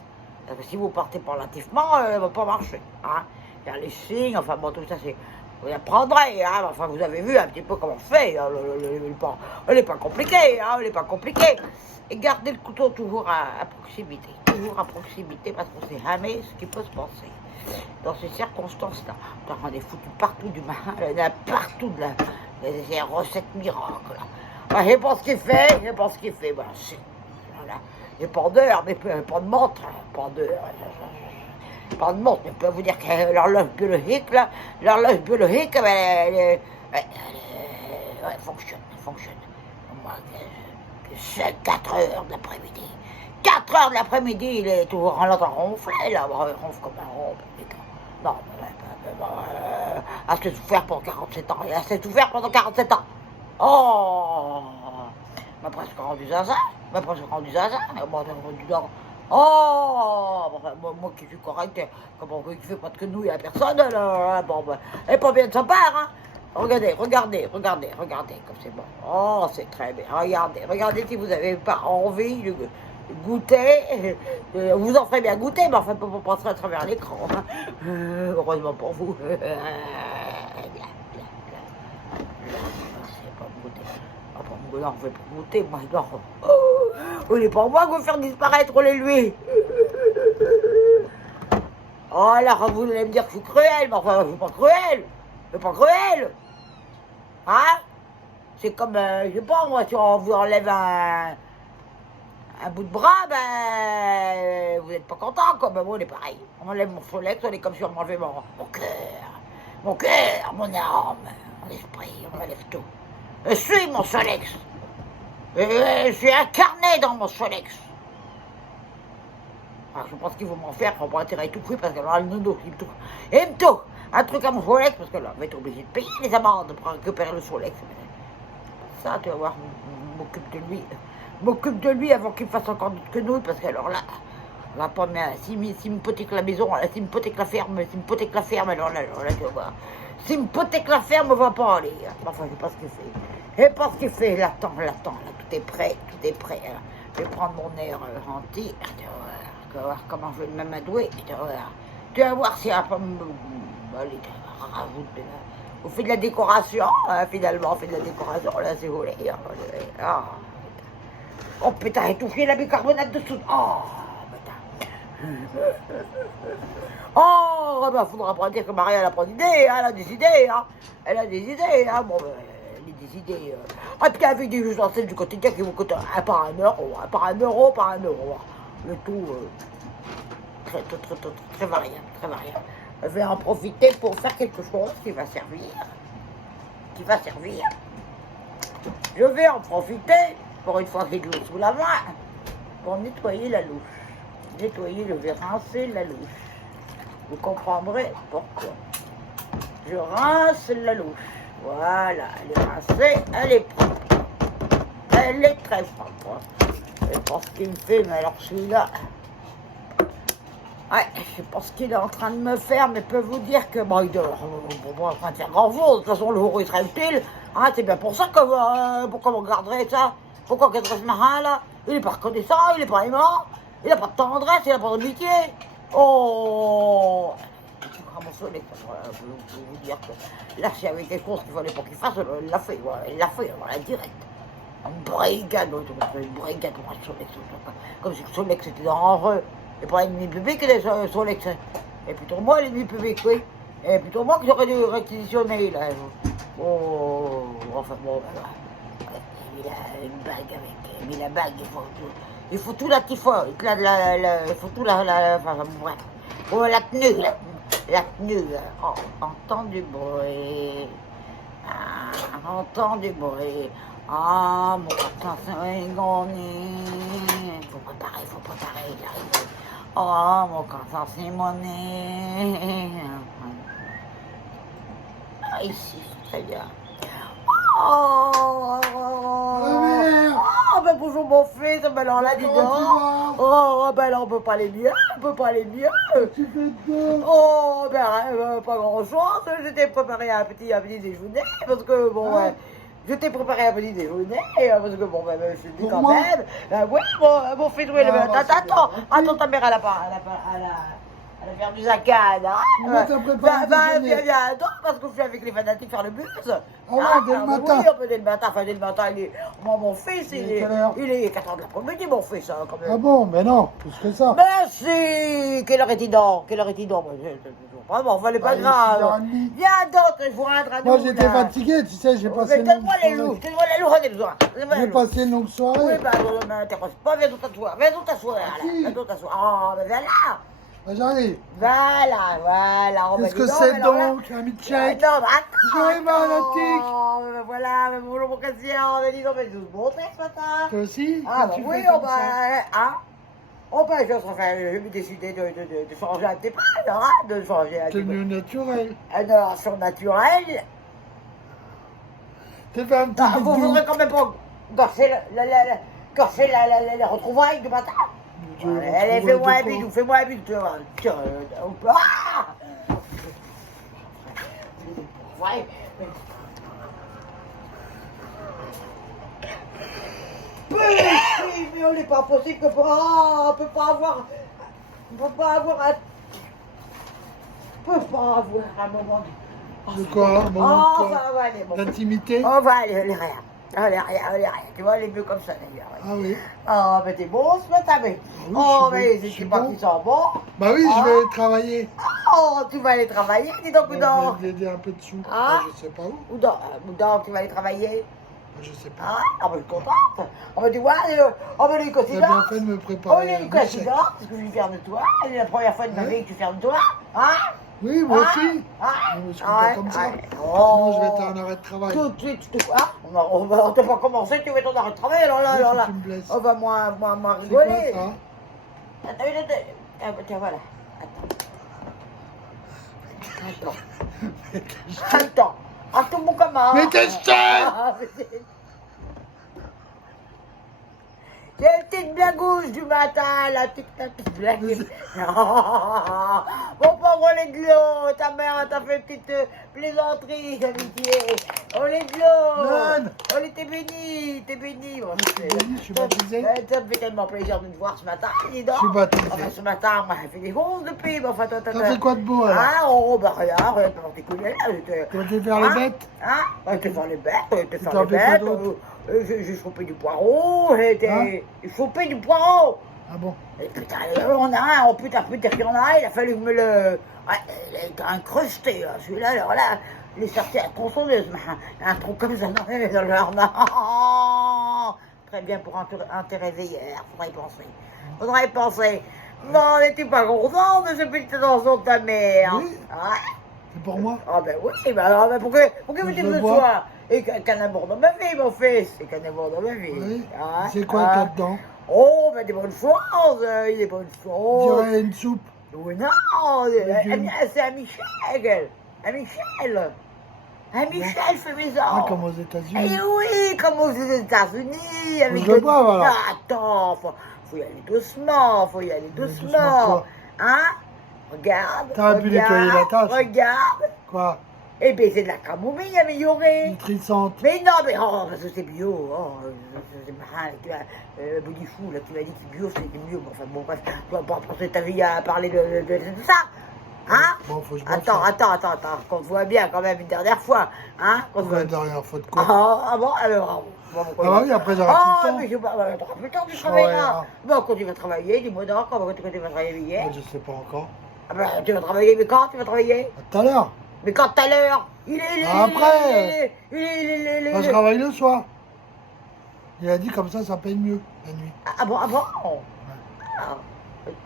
Parce que si vous portez pas l'atifement, elle va pas marcher. Hein. Faire les signes, enfin bon, tout ça c'est. Vous apprendrez, hein. Enfin vous avez vu un petit peu comment on fait. Hein. Elle n'est pas compliquée, hein. Elle n'est pas compliquée. Et gardez le couteau toujours à proximité. Toujours à proximité parce qu'on sait jamais ce qui peut se passer. Dans ces circonstances-là, on est foutu partout du marin, il y en a partout des recettes miracles. Ben, je sais pas ce qu'il fait, Ben, voilà. Les pendeurs, mais pas de montre, pas de montre, mais je peux vous dire que l'horloge biologique, là, elle fonctionne. Moi, c'est 4 heures de l'après-midi. 4 heures de l'après-midi, il est toujours en l'entend ronfler, là, il ronfle comme un rond. Non, assez souffert pendant 47 ans, il a assez souffert pendant 47 ans. Oh, m'a presque rendu zaza, Oh, moi qui suis correct, comment qui fait pas de quenouille à personne, là, bon, ben, elle est pas bien de sa part, hein. Regardez, comme c'est bon. Oh, c'est très bien. Regardez si vous n'avez pas envie de goûter. Vous en ferez bien goûter, mais enfin, pour passer à travers l'écran. Hein. Heureusement pour vous. C'est pas goûter. Non, on ne fait pas goûter, moi, non. Oh, il n'est pas moi qui va faire disparaître les lui. Oh, alors, vous allez me dire que je suis cruel, mais enfin, je suis pas cruel. Hein? C'est comme, je sais pas, moi, si on vous enlève un bout de bras, ben, vous n'êtes pas content, quoi. Ben, moi, on est pareil. On enlève mon Solex, on est comme si on m'enlevait mon cœur, mon âme, mon esprit, on enlève tout. Je suis mon Solex. Je suis incarné dans mon Solex. Alors, je pense qu'ils vont m'en faire pour pas intérêt tout cuit parce que là, le nono, il me touche. Il me touche un truc à mon Solex parce que là, on va être obligé de payer les amendes pour récupérer le Solex. Ça, tu vas voir, m'occupe de lui avant qu'il fasse encore d'autres quenouilles parce que alors là, on va pas mettre. S'il m'hypothèque la maison, s'il m'hypothèque la ferme, alors là, tu vas voir. S'il m'hypothèque la ferme, on va pas aller. Enfin, je sais pas ce qu'il fait. Là, attends, là, tout est prêt. Là. Je vais prendre mon air renti. Tu vas voir comment je vais m'amadouer. Tu vas voir si elle va pas me. Allez, rajoute. On fait de la décoration, hein, finalement, on fait de la décoration, là, c'est volé. Ah. Oh putain, j'ai touché la bicarbonate de soude. Oh, putain. Oh, ben, faudra pas dire que Maria, elle a pas d'idée, hein, elle a des idées, hein. Bon, ben, elle a des idées. Ah, puis avec des ustensiles du quotidien qui vont coûter pas un euro. Le tout, très variable. Je vais en profiter pour faire quelque chose qui va servir. Je vais en profiter, pour une fois que j'ai de l'eau sous la main, pour nettoyer la louche. Rincer la louche. Vous comprendrez pourquoi. Je rince la louche. Voilà, elle est rincée, elle est propre. Elle est très propre. Je pense qu'il me fait, mais alors celui-là... Ouais, je sais pas ce qu'il est en train de me faire, mais je peux vous dire que bon, il est en train de faire grand chose. De toute façon, le jour il sera utile, Ah, c'est bien pour ça que pourquoi vous regarderez ça? Pourquoi qu'être ce marin là? Il est pas reconnaissant, il est pas aimant, il a pas de tendresse, il a pas d'amitié. Oh! Tu crois mon soleil, je peux vous dire que là, s'il y avait des choses qu'il fallait pas qu'il fasse, il l'a fait, voilà, il l'a fait, voilà, direct. Une brigade, une brigade pour un Solex, comme si le Solex était dangereux. Et pas l'ennemi public, les Solex. Et plutôt moi, l'ennemi public, oui. Et plutôt moi que j'aurais dû réquisitionner, là. Oh, enfin bon, voilà. Il a une bague avec, mais la bague, il faut tout il faut tout enfin, bref. Oh, la tenue, oh, entend du bruit, entend du bruit, ah, mon patin, c'est gonné, faut préparer, il arrive, oh, mon patin, c'est monné, ah, ici, très bien. Oh, ben bonjour mon fils, ben alors là, dis donc. Oh, ben alors on peut pas aller mieux, Oh, ben pas grand chose, j'étais préparé à un petit déjeuner, parce que bon, je t'ai préparé un petit déjeuner, parce que bon, ben, je te dis quand même, oui, mon fils, oui, attends, ta mère, elle va faire du zacade, hein. Moi, t'as préparé Viens, donc, parce que je suis avec les fanatiques faire le bus. Ah ouais, dès le matin. Oui, dès le matin, moi, mon fils, il est 4 h de l'après-midi, mon fils, hein, quand même. Ah bon, mais non, plus que ça. Merci. Quelle heure est-il donc? Vraiment, fallait pas grave. Viens donc, je vous rendre à nous. Moi, j'étais fatigué, tu sais, j'ai passé une longue Donne-moi les loups, j'en ai besoin. J'ai passé une longue soirée. Oui, bah, ne m'intéresse pas, viens donc t'asseoir, là. Viens donc t'asseoir. Oh, ben viens là. Bah, j'arrive. Voilà. Qu'est-ce que c'est donc, ami tchèque? Non, bah attends. J'arrive à la tique. Voilà, bonjour mon Christian, on a dit non, mais tout bon ce matin. Toi aussi? Ah, bah Qu'est-ce que oui, tu fais on comme va. ça Hein? J'ai décidé de changer un petit peu, hein, de changer un petit peu. Tenue naturelle. Une action naturelle. T'es fait un petit Vous bidou. voudrez quand même pas gâcher les retrouvailles du matin? Allez, fais-moi un bidou, tu vois. Ah! Ouais. Mais on n'est pas possible que on peut pas avoir un moment De quoi? Un moment de quoi? ça va aller, bon. D'intimité? On va aller, rien. Allez, rien. Tu vois, les mieux comme ça d'ailleurs. Ah oui. Oh, mais t'es bon ce matin, mais. Oui, Oh, je mais suis c'est bon. pas qu'ils sont bons. Bah oui, je vais travailler. Oh, tu vas aller travailler, dis donc, Je Boudin. vais aider un peu de sous. Ah. Je sais pas où. Boudin, tu vas aller travailler. Je sais pas. Ah, on va être contente. On va dire, ouais, on va lui T'as bien coïncidence. fait de me On va préparer lui un échec. coïncidence, parce que je lui ferme toi. C'est la première fois de ma vie que tu fermes toi. Hein? Oui, moi aussi. Ah, Je me suis pas comme ça. Oh. Sinon, je vais être en arrêt de travail. Tout de suite, on t'a pas commencé, tu veux ton arrêt de travail, alors là, Oui, alors faut là. que tu me blesses. On va moins C'est quoi rigoler. ça? Tiens, voilà. Attends. Attends, mon comment? Mais qu'est-ce que c'est? C'est une petite blagouche du matin, la petite blagouche. Bon, pauvre, on est de l'eau. Ta mère t'a fait une petite plaisanterie d'amitié. On est de l'eau. Non. On était bénis, t'es béni. Bon, béni, je suis baptisé. Ça me fait tellement plaisir de te voir ce matin, dis donc. Je suis baptisé. Enfin, ce matin, moi, j'ai fait des ronces depuis. Mais enfin, toi, T'as fait quoi de beau alors? Ah, oh, bah rien, pas particulier. T'as été faire les bêtes? Hein? J'étais faire les bêtes, T'as fait quoi d'autre? J'ai chopé du poireau, j'ai chopé du poireau. Ah bon? Et putain, on a un, oh putain, qu'il y en a un, il a fallu me le. Ouais, il était incrusté, là, celui-là, alors là, il est sorti à la tronçonneuse, un trou comme ça dans leur non. Très bien pour intéresser hier, faudrait y penser. Non, n'es-tu pas content de ce petit attention de ta mère? Oui. Ouais. C'est pour moi? Ah ben oui, ben pourquoi Je veux-tu le que ce vois. soit? Et qu'un amour dans ma vie, mon fils, et qu'un amour dans ma vie. Oui. Hein, C'est quoi qu'il y a dedans? Oh, ben des bonnes choses, des bonnes Je choses. dirais une soupe. Oui, non, Légumes. c'est à Michel. À Michel. À Michel fait mes Ah, ordres. comme aux Eh États-Unis. oui, comme aux États-Unis. Avec Je le bois, voilà. Attends, faut y aller doucement, doucement quoi? Hein? Regarde. T'aurais pu nettoyer la tasse. Regarde. Quoi? Eh bien, c'est de la camomille améliorée. Nutrissante. Mais non, mais oh, parce que c'est bio. Oh, c'est marin. Boudifou, là, tu m'as dit que bio, c'est mieux. Enfin, bon, bref, tu vas pas passer ta vie à parler de ça. Hein? Bon, faut que je boive Attends, qu'on se voit bien quand même une dernière fois. Hein? Qu'on se voit. La dernière fois de quoi? Ah bon, alors. Ah oui, après j'aurai plus le temps. Mais je t'auras plus le temps, tu Je travailleras. travaillerai. Bon, quand tu vas travailler, dis-moi donc, quand tu vas travailler hier. Moi, je sais pas encore. Ah ben, tu vas travailler, mais quand tu vas travailler? À tout à l'heure. Mais quand tout à l'heure? Après. Il Moi, je travaille le soir. Il a dit comme ça paye mieux la nuit. Ah bon? Ah,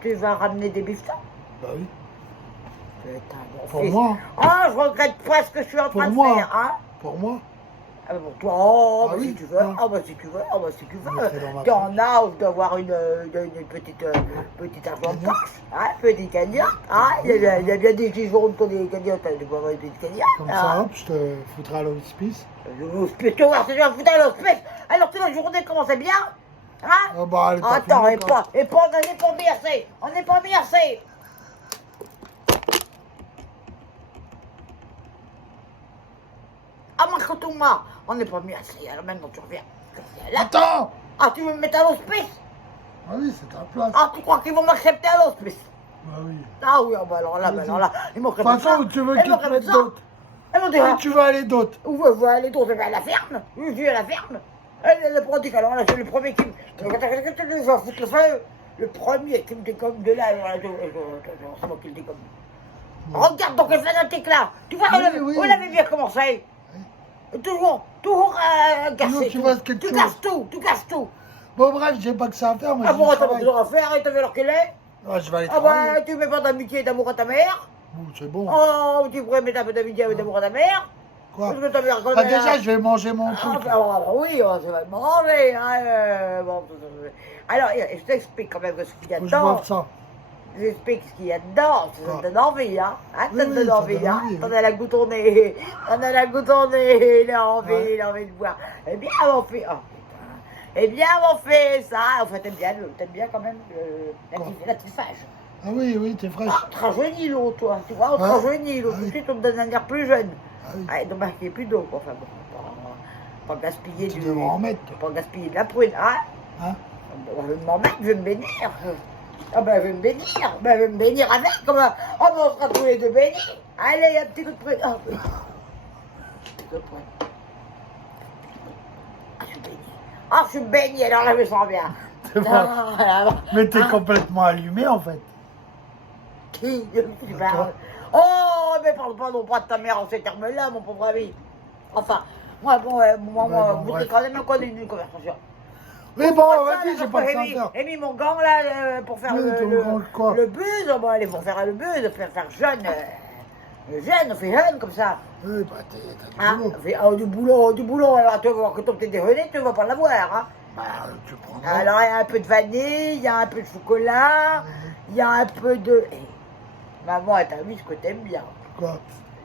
tu vas ramener des bifetons? Bah oui. Putain, mon Pour fils. moi. Ah, je regrette pas ce que je suis en Pour train de moi. faire, hein? Pour moi. Ah ben pour toi, oh, Ah bah oui, si tu veux, hein. ah bah si tu veux, ah bah si tu Je mettrai dans veux. ma T'es en poche. âge d'avoir une petite argent de poche, hein, petite cagnotte, hein, il y a bien des petits jaunes pour des cagnottes, tu peux avoir une petite cagnotte, Comme hein. ça, hop, je te foutrai à l'hospice. L'hospice, tu vois, c'est bien foutu à l'hospice. Alors que la journée commençait bien, hein? Ah bah, elle est pas Attends, finie, quoi. on n'est pas mis assez, on n'est pas mis assez. Ah, Marco-Thomas, on n'est pas mis assez, alors maintenant tu reviens. Là. Attends. Ah, tu veux me mettre à l'hospice? Ah oui, c'est ta place. Ah, tu crois qu'ils vont m'accepter à l'hospice? Bah oui. Ah oui, ah bah alors là, ils m'ont De toute façon, où tu veux qu'ils te mettent d'autres? Ils m'ont dit, Où tu veux aller d'autres? où veut aller d'autres? À la ferme. Je suis à la ferme. Le produit, alors là, c'est le premier qui me... Je vais foutre le feu. Le premier qui me décomme de là, alors là, c'est moi qui le décomme. Regarde donc les fanatiques là. Tu vois, Oui. on l'avait bien commencé. Toujours cassé. tu fasses quelque Tu chose. casses tout, tu casses tout. Bon, bref, j'ai pas que ça à faire, moi Ah je bon, t'as travaille. besoin à faire, et t'as vu alors qu'elle est? Ah, je vais aller Ah travailler. bah, tu mets pas d'amitié et d'amour à ta mère? C'est bon. Oh, tu pourrais mettre un peu d'amitié et d'amour à ta mère? Quoi? Parce que ta mère, quand Ah, elle déjà, a- je vais manger mon Ah, truc. bah, oui, ça va te manger. Hein, bon, alors, je t'explique quand même ce qu'il y a Faut que je dedans. boive ça. Je t'explique ce qu'il y a dedans. Ça te donne envie, hein? Oui, Ça te donne ça envie, donne hein? envie, T'en oui. as la goutte au nez. T'en as la goutte au nez. Il a envie, Ouais. il a envie de boire. Eh bien, mon fils. Oh, putain. Eh bien, mon fils, hein? En fait, t'aimes bien quand même la petite fâche. Ah oui, t'es fraîche. Ah, on te rajeunit l'eau, toi, tu vois, on te Ouais. rajeunit l'eau, Ah tout de oui. suite on te donne un air plus jeune. Ah oui. Ah, dommage qu'il n'y ait plus d'eau, enfin bon, pas gaspiller Tu devrais en mettre, toi. pas gaspiller de la prune, hein? Hein? Je vais m'en mettre, je vais me bénir. Ah ben, je vais me bénir, ben, je vais me bénir avec, comment? Oh ben, on sera tous les deux bénis. Allez, un petit coup de prune. Oh, un petit coup de prune. Ah, je suis béni. Ah, je suis béni, alors là, je me sens bien. C'est vrai. Mais t'es complètement allumé, en fait. Qui? Tu parles? Oh, mais parle pas non pas de ta mère en ces termes-là, mon pauvre ami. Enfin, moi, bon, bon, vous bref. quand même encore une conversation. Mais bon, Moi, vas-y, ça, j'ai pas le temps Amy- de faire. Amy, mon gant, là, pour faire Oui, ton gant, quoi? le buzz, bon, allez, pour faire le buzz, faire jeune, jeune, on fait jeune, comme ça. Oui, bah, t'as Hein? du boulot. On fait, du boulot, alors tu vas voir que ton petit déjeuner, tu vas pas l'avoir, hein. Bah, tu prendras. Alors, il y a un peu de vanille, il y a un peu de chocolat, il y a un peu de... Eh, maman, t'as vu ce que t'aimes bien. Quoi?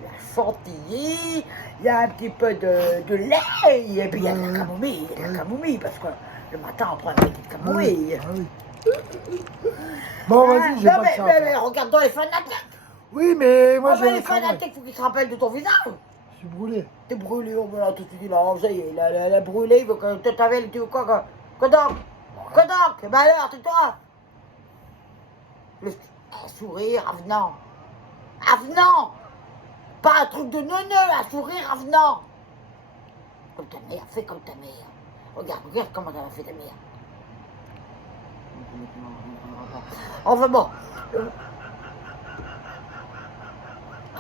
La chantilly, il y a un petit peu de lait, et puis il y a de la camomille, parce que le matin, on prend une petite camomille. Ah oui. Bon, vas-y, j'ai Non, pas que ça à mais faire. regarde-toi les fanatiques. Oui, mais moi, Ah, j'ai mais le les travail. fanatiques, faut qu'ils se rappellent de ton visage. Je suis brûlé. T'es brûlé, oh, ben là, tout de suite, là, ça y est, la brûlée, il veut que tu t'avais, tu veux quoi, que donc? Que donc? Ben alors, tais-toi. Un sourire avenant. Avenant. Pas un truc de neuneu, un sourire avenant. Comme ta mère, fais comme ta mère. Regarde comment elle a fait ta mère. Enfin bon.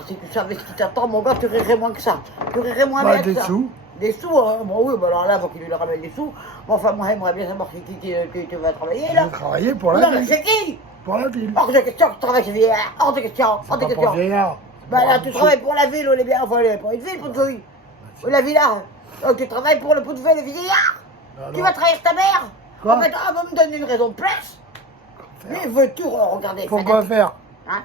Si tu savais ce qui t'attend, mon gars, tu rirais moins que ça. Tu rirais moins Bah, bien que des ça. sous. Des sous, hein. Bon oui, bah alors là, il faut qu'il lui ramène des sous. Bon, enfin, moi, j'aimerais bien savoir qui va travailler, Je là. vais travailler pour Non, la mais ville. c'est qui? Pour la ville. Hors de question que tu travailles chez vieillard. Hors de question. Hors C'est de pas question. pour vieillard. Bah là, Bon, tu je- travailles pour la ville, on est bien. Enfin, pour une ville, pour une fille. Ou la villa. Donc, tu travailles pour le pot de ville, le vieillard. Alors, Tu vas trahir ta mère. Quoi? En fait, on va me donner une raison de plus. Mais veux-tu regarder faut quoi faire? Hein?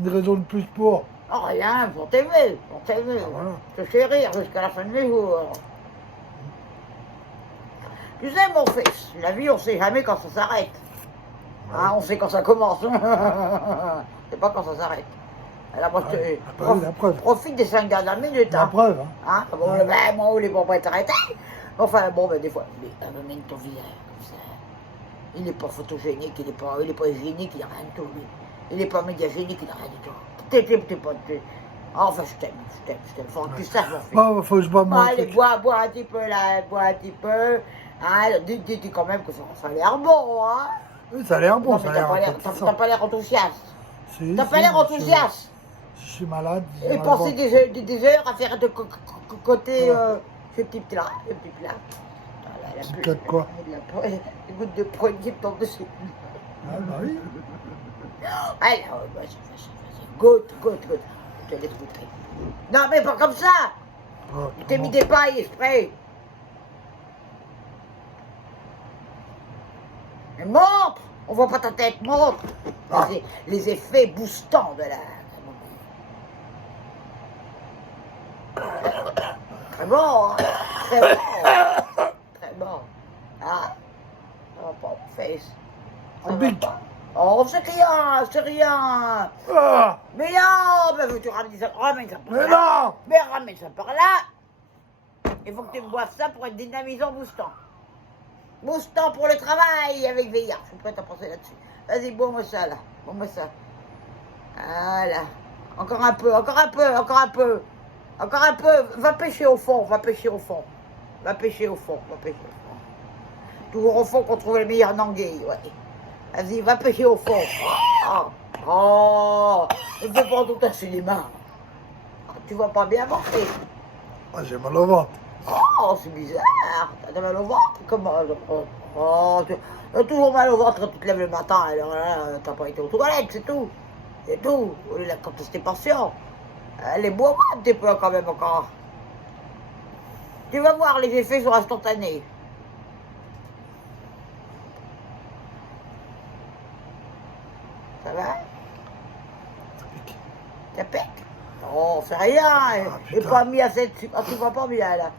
Une raison de plus pour. Oh, rien, pour t'aimer. Pour t'aimer. Ah, voilà. Te chérir jusqu'à la fin de mes jours. Tu sais, mon fils, la vie, on sait jamais quand ça s'arrête. Hein, on sait quand ça commence. C'est pas quand ça s'arrête. Alors, moi, Ouais, la preuve. profite des 5 dernières minutes. La Hein. preuve, hein. Hein? Bon, Ouais. ben, moi, on les va pas être arrêtés. Enfin, bon, ben, des fois. Mais ton visage, comme ça. Il n'est pas photogénique, il n'est pas hygiénique, il n'a rien du tout. Lui. Il n'est pas médiagénique, il n'a rien du tout. T'es pas. Enfin, je t'aime. Faut que tu saches, mon fils. Bon, faut que je bois Bon, mon allez, truc. bois un petit peu, là, bois un petit peu. Hein, dis quand même que ça a l'air bon, hein. Oui, ça a l'air bon, Non, ça a mais l'air t'as pas l'air enthousiaste. Si, T'as pas si, l'air monsieur. enthousiaste. Si je suis malade, Et passer des heures à faire de côté ce petit plat. Le petit plat. Petit plat de quoi? Les gouttes de poignée qui tombent dessus. Ah, bah oui. Alors, vas-y. Goûte. Je te laisse goûter. Non, mais pas comme ça. Oh, Tu t'es mis des pailles exprès. Mais montre. On voit pas ta tête, montre. Ah. Les effets boostants de la... Très bon, hein. Très bon. Ah, ça va pas, face. Un bic. Oh, c'est rien. Ah, Mais non, mais tu ramènes ça par mais là. non. Mais ramène ça par là. Il faut que tu me boives ça pour être dynamisant, boostant. Boostant pour le travail avec Veillard. Je suis prête à penser là-dessus. Vas-y, bois-moi ça, là. Bois-moi ça. Voilà. Encore un peu. Va pêcher au fond. Toujours au fond qu'on trouve les meilleurs nanguilles, ouais. Vas-y, va pêcher au fond. Oh, il ne faut pas tout casser les mains. Tu vas pas bien marcher. Ah, j'ai mal au ventre. Oh, c'est bizarre. T'as mal au ventre? Comment? Oh, t'as toujours mal au ventre quand tu te lèves le matin. Alors là, t'as pas été aux toilettes, c'est tout. C'est tout. La constipation. Elle est bois un petit peu quand même encore. Tu vas voir, les effets sont instantanés. Ça va? Ça pique? Oh, c'est rien. Et putain. pas mis à cette... Ah, tu vas pas bien, là.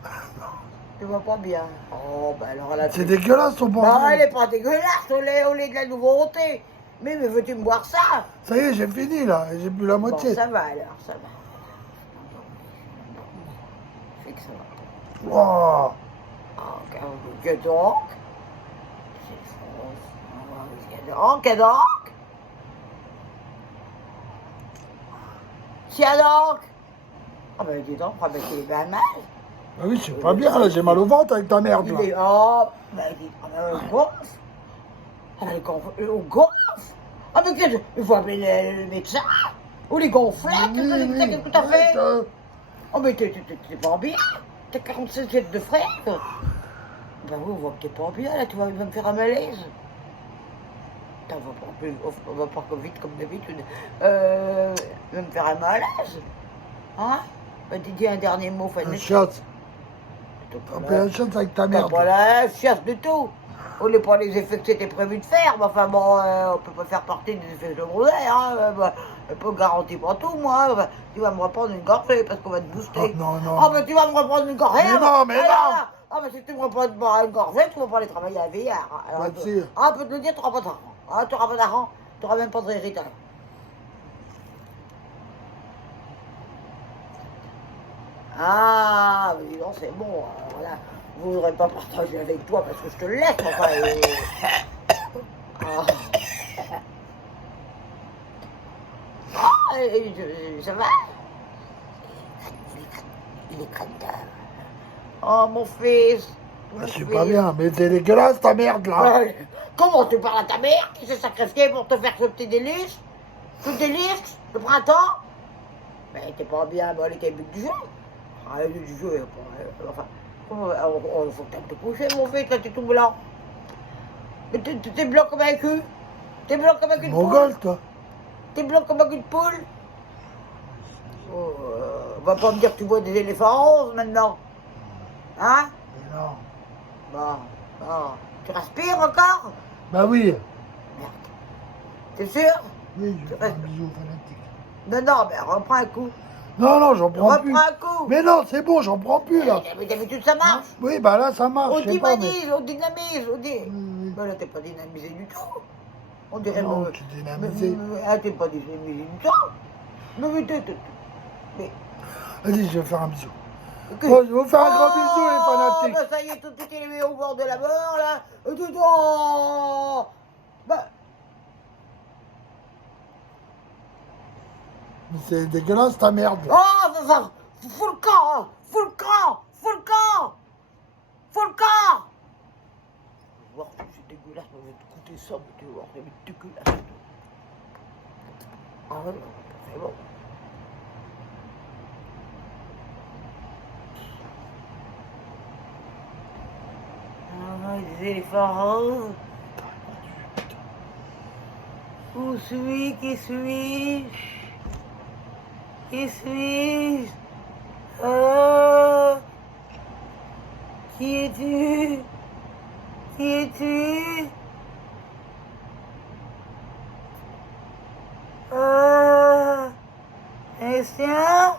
Tu vas pas bien. Oh, ben alors là... C'est dégueulasse ton Non, elle bordel. est pas dégueulasse, au lait de la nouveauté. Mais veux-tu me boire ça? Ça y est, j'ai fini là, j'ai bu la Bon, moitié. ça va alors, ça va. Je sais que ça va. Wow. Que donc? Que donc? Tiens donc! Ah ben dis donc, ben qu'il est bien mal. Ah oui, c'est pas bien là, j'ai mal au ventre avec ta merde Il là. est... Oh, ben dis... Ah ben on gonfle. Ah ben on gonfle. Ah mais qu'est-ce que... Il faut appeler le médecin. Ou les gonflettes, qu'est-ce que t'as fait? Oh mais t'es pas bien. T'as 47 jets de frère. Ben oui, on voit que t'es pas bien là, tu vas me faire un malaise. Putain, on va pas vite comme d'habitude. Va me faire un malaise. Hein? Ben dis un dernier mot, Un Fanny. shot. On fait un shot avec ta merde. Voilà, chasse du tout. On n'est pas les effets que c'était prévu de faire, mais enfin bon, on peut pas faire partie des effets secondaires, hein. Je peux garantir pas tout, moi. Enfin, tu vas me reprendre une gorgée parce qu'on va te booster. Oh, non, non. Oh, mais tu vas me reprendre une gorgée. Mais non, mais non. Ah, mais si tu me reprends une gorgée, tu vas pas aller travailler à Veillard. Pas sûr. Ah, on peut te le dire, tu n'auras pas d'argent. Ah, tu n'auras pas d'argent, tu n'auras même pas de héritage. Ah, mais dis donc, c'est bon. Alors là, je ne voudrais pas partager avec toi parce que je te le laisse, enfin. Ah. Ça va? Il est crâne. Oh, mon fils. Je suis pas bien, mais c'est dégueulasse ta merde là. Comment tu parles à ta mère qui s'est sacrifiée pour te faire ce petit délice? Ce délice, le printemps? Mais t'es pas bien, bon, elle était but du jeu. Ah, le but du jeu, enfin, il faut que t'ailles te coucher, mon fils, là, t'es tout blanc. Mais t'es blanc comme un cul. T'es blanc comme une poule. Mongol toi. T'es blanc comme une poule. Oh, va pas me dire que tu vois des éléphants roses maintenant. Hein? Mais non. Bon. Tu respires encore? Bah oui. Merde. T'es sûr? Oui, je vais faire un bisou fanatique. Non, mais reprends un coup. Non, j'en prends plus. Reprends un coup. Mais non, c'est bon, j'en prends plus là. Mais d'habitude, ça marche. Oui, bah là ça marche. On je sais pas, mais... dynamise, on dynamise, on dit. Oui. Ben là, t'es pas dynamisé du tout. On dirait... Non, tu es dynamisé. Ah, t'es pas dynamisé du tout. Mais, Vas-y, je vais faire un bisou. ok. Oh, je vais vous faire un gros bisou, les fanatiques. Bah ça y est, tout est élevé au bord de la mort, là. Oh, bah, Mais c'est dégueulasse ta merde. oh, ça, faut le camp, hein. Faut le camp, faut le camp, faut le camp. Tu vas voir, c'est dégueulasse, je vais te coûter ça, mais tu vas voir, c'est dégueulasse. Ah ouais, c'est bon. Ah, des éléphants roses. Où suis-je? Qui suis-je? Qui suis-je? Qui es-tu? Qui es-tu? Christian?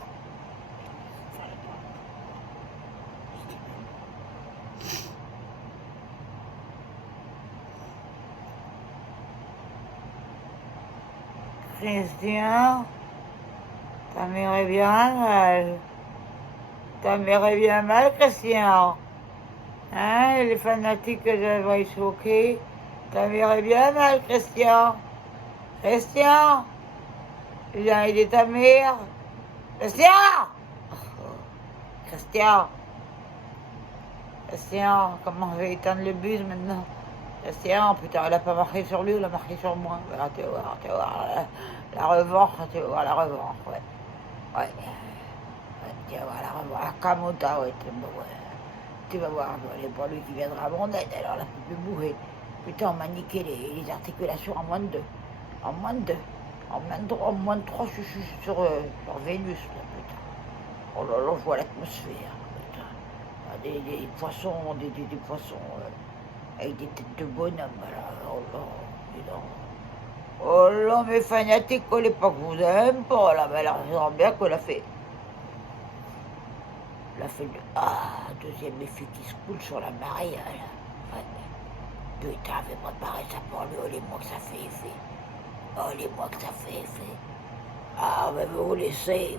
Christian? Ta mère est bien mal. Ta mère est bien mal, Christian. Hein, les fanatiques que j'avais choqués. Ta mère est bien mal, Christian. Christian? Viens aider ta mère. Christian! Christian? Christian, comment je vais éteindre le bus maintenant? Christian, putain, elle a pas marché sur lui, elle a marché sur moi. Voilà, tu vas voir la revanche, tu vas voir la revanche, ouais. Ouais. Tu vas voir la revanche. La Kamota, ouais, tu vas voir, c'est pas lui qui viendra à mon aide, alors là, tu peux bourrer. Putain, on m'a niqué les articulations en moins de 2. En moins de 2. En moins de 3, je suis sur Vénus, là, putain. Oh là là, je vois l'atmosphère, putain. Ah, des poissons, des poissons avec des têtes de bonhomme, là. Oh là, dis donc. Oh là, mes fanatiques, collez pas que vous aime pas, là, mais alors, je sens bien qu'elle a fait. Elle a fait deuxième effet qui se coule sur la marée, là. Ouais. Putain, je vais préparer ça pour lui, oh les mois que ça fait effet. Oh les mois que ça fait effet. Ah, mais je vais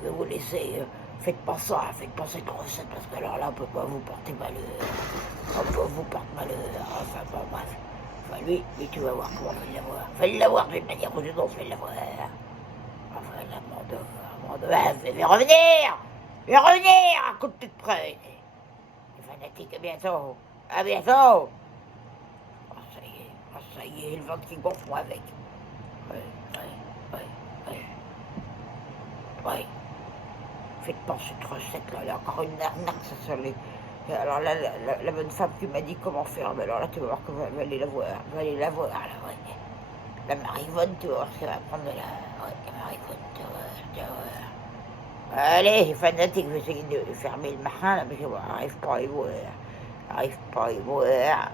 vous laisser, faites pas ça, faites pas cette recette, parce que alors là, on peut pas vous porter malheur. On peut vous porter malheur, enfin, bon, bref. Enfin, lui, tu vas voir comment je vais l'avoir. Fais l'avoir d'une manière ou d'une autre, je vais l'avoir. Enfin, la mort de... je vais revenir. Je vais revenir à coup de toute près. Les fanatiques, à bientôt. À bientôt. Oh, ça y est, le vent qui gonfle, moi, avec. Ouais. Faites pas cette recette-là, il y a encore une arnaque, ça sur les... Alors là, la bonne femme qui m'a dit comment faire, mais alors là, tu vas voir qu'elle va aller la voir, là, ouais. La Marivonne, tu vas voir ce qu'elle va prendre de la... Ouais, la Marivonne, tu vas voir. Allez, les fanatiques, je vais essayer de fermer le marin, là, parce que bon, j'arrive pas à y voir.